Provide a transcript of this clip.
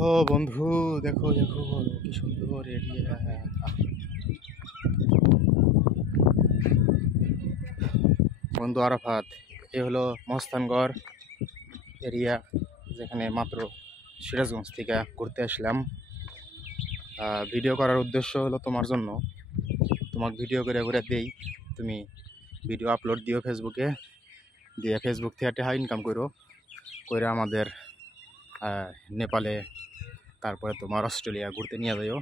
ও বন্ধু, দেখো দেখো কি সুন্দর এরিয়া। বন্ধু আরাফাত, এ হলো মহস্তানগড় এরিয়া, যেখানে মাত্র সিরাজগঞ্জ থেকে ঘুরতে আসলাম। ভিডিও করার উদ্দেশ্য হলো তোমার জন্য, তোমাকে ভিডিও করে ঘুরে দেই। তুমি ভিডিও আপলোড দিও ফেসবুকে, দিয়ে ফেসবুক থেকে টাকা ইনকাম করো, করে আমাদের নেপালে, তারপরে তোমার অস্ট্রেলিয়া ঘুরতে নিয়ে যাইও।